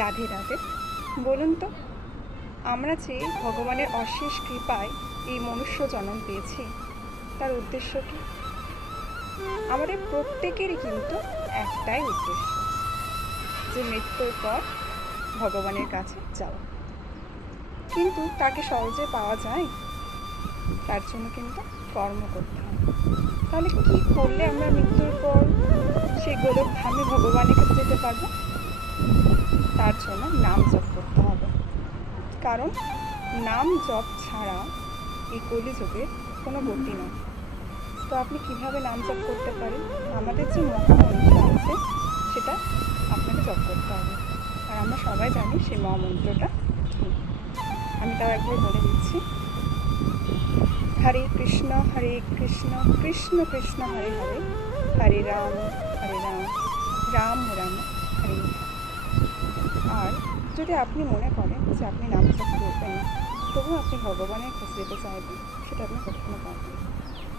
রাধে রাধে। বলুন তো, আমরা যে ভগবানের অশেষ কৃপায় এই মনুষ্য জন্ম পেয়েছি, তার উদ্দেশ্য কি? আমাদের প্রত্যেকেরই কিন্তু একটাই উদ্দেশ্য, যে মৃত্যুর পর ভগবানের কাছে যাওয়া। কিন্তু তাকে সহজে পাওয়া যায়? তার জন্য কিন্তু কর্ম করতে হয়। তাহলে কি করলে আমরা মৃত্যুর পর সেই গোলক ধামে ভগবানের কাছে যেতে পারবো? তার জন্য নাম জপ করতে হবে। কারণ নাম জপ ছাড়া এই কলিযুগে কোনো গতি নয়। তো আপনি কিভাবে নাম জপ করতে পারেন? আমাদের যে মহামন্ত্র আছে সেটা আপনাকে জপ করতে হবে। আর আমরা সবাই জানি সেই মহামন্ত্রটা কী। আমি তাও একবার বলে দিচ্ছি। হরে কৃষ্ণ কৃষ্ণ কৃষ্ণ হরে হরে, হরে রাম রাম রাম হরে হরে। আর যদি আপনি মনে করেন যে আপনি নাম জপ করবেন না, তবুও আপনি ভগবানের কাছে যেতে চাইবেন, সেটা আপনি কখনো পারবেন না,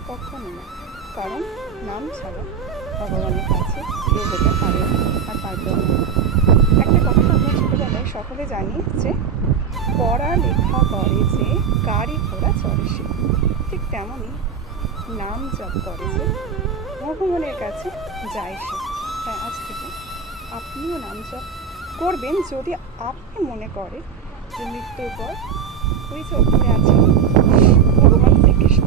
কখনো না। কারণ নাম ছাড়া ভগবানের কাছে কেউ যেতে পারে আর পারবেও না। একটা কথা আমরা ছোটোবেলায় সকলে জানি যে পড়ালেখা করে যে গাড়ি ঘোড়া চড়ে সে, ঠিক তেমনই নাম জপ করে যে ভগবানের কাছে যায় সে। তাই আজ থেকে আপনিও নাম জপ করবেন যদি আপনি মনে করেন যে মৃত্যুর পর ওই যে ওখানে আছে ভগবান শ্রীকৃষ্ণ